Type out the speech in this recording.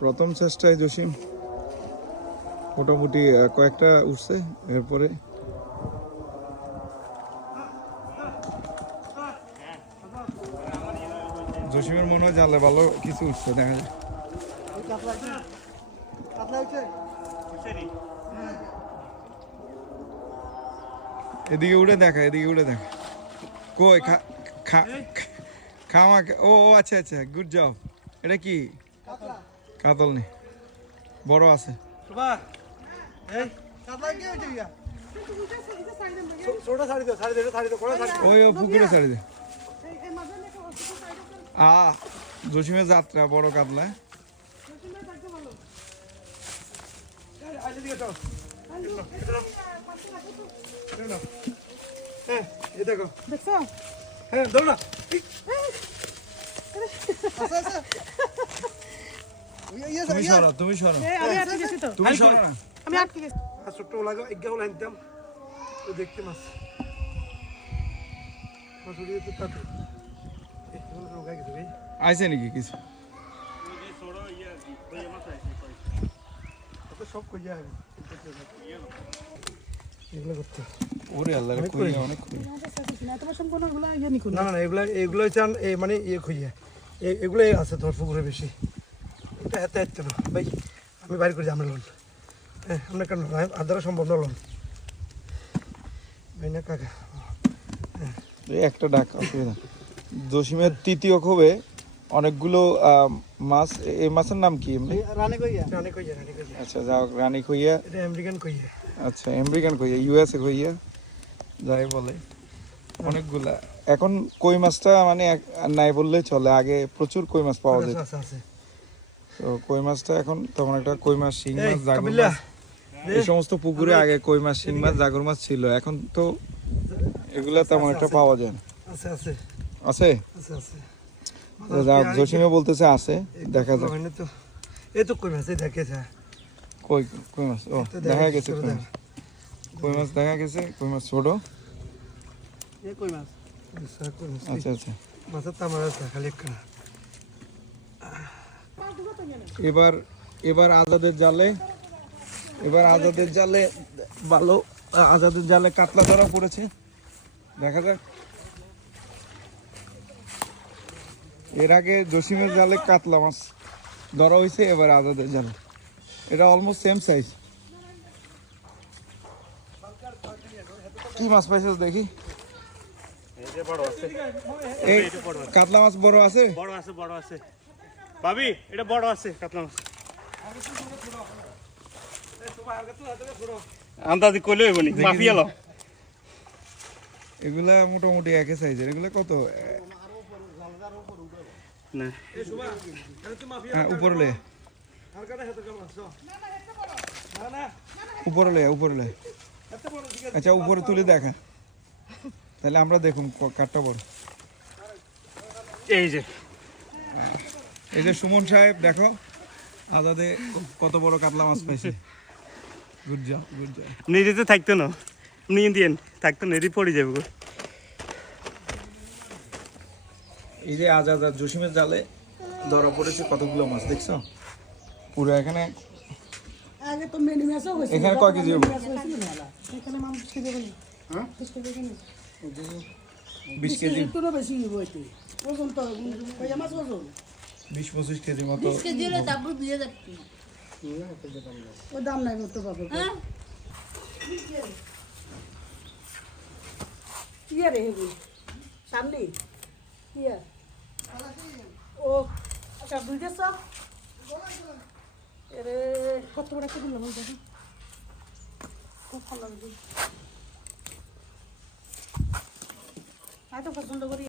প্রথম চেষ্টায় জসিম মোটামুটি কয়েকটা উঠছে। এরপরে জসিমের মনে হয় জানলে ভালো কিছু উঠছে, দেখা যায়। এদিকে উড়ে দেখা, এদিকে উড়ে দেখা। কই খাওয়া? ও আচ্ছা আচ্ছা, গুড জব। এটা কি কাতল? নি বড় আছে। ওই পুকুরে ছাড়ি দে। জসিমের যাত্রা বড় কাতলা। তুমি সরো না। আমি আটকে গেছি। ছোট্ট লাগো এগা হলো একদম তো দেখতে মাছ মাছ উড়িয়ে তো তাতে একটু রোগাই গেছে ভাই। আইছে নাকি কিছু? সব কই যায় এগুলো করতে। ওরে আল্লাহ রে, কই অনেক কই। না না এগুলো চান মানে ইয়ে খুঁজে এগুলো আছে তোর পুকুরে বেশি। এটা এত এত না ভাই, আমি বাইরে করে আমরা লোন। হ্যাঁ আমরা কেন আদারা সম্ভব না লোন ভাই না কাকা। একটা ডাক অসুবিধা। জসিমের তৃতীয় ক্ষোভে অনেকগুলো মাছ। এই মাছের নাম কি? রানী কইয়া। আচ্ছা যাও, রানী কইয়া। এটা আমেরিকান কইয়া। আচ্ছা আমেরিকান কইয়া, ইউএসএ কইয়া যাই বলে। অনেকগুলা। এখন কই মাছটা মানে নাই বললেই চলে, আগে প্রচুর কই মাছ পাওয়া যেত। তো কই মাছটা এখন তেমন একটা, কই মাছ, শিং মাছ, জাগর মাছ, এই সমস্ত পুকুরে আগে কই মাছ, শিং মাছ, জাগর মাছ ছিল। এখন তো এগুলা তেমন একটা পাওয়া যায় না। আছে জসিমে বলতেছে আছে, দেখা যাক। এই তো কই মাছ দেখেছে। কই মাছ? ও দেখা গেছে কই মাছ দেখা গেছে। কই মাছ ছোট। কই মাছ আচ্ছা আচ্ছা। মাছের তামার আছে খালি একটা। এবার আজাদের জালে ভালো, আজাদের জালে কাতলা ধরা পড়েছে। দেখা যাক। এর আগে জসিমের জালে কাতলা মাছ ধরা হয়েছে, এবার আজাদের জালে। এটা অলমোস্ট সেম সাইজ। কি মাছ পাইছিস দেখি? এই কাতলা মাছ বড় আছে? বড় আছে ভাবি, এটা বড় আছে কাতলা মাছ। আন্দাজি কইলে হইব নি, মাফি এলো। এগুলা মোটামুটি একই সাইজের। এগুলা কত? না হ্যাঁ উপরে লে, উপরে লে। আচ্ছা উপরে তুলে দেখা, তাহলে আমরা দেখুন কাঠটা বড়। এই যে সুমন সাহেব দেখো, আজাদে কত বড় কাতলা মাছ পাইছে। Good job. নিজেতে থাকতো না, নিয়ে দিয়ে থাকতো না, পড়ে যাবে। এই যে আজাদ জসিমের জালে ধরা পড়েছে কতগুলো মাছ, দেখছো? পুরো এখানে কয় কেজি হবে? 20 কেজি, 20-25 কেজি মতো। দাম নাই মতো পাবো। ইয়ে রে সামনে ইয়ে ও আচ্ছা বুঝেছ। এরে কত বড় একটা দিলাম দেখো, খুব ভালো লাগবে। আমি তো পছন্দ করি।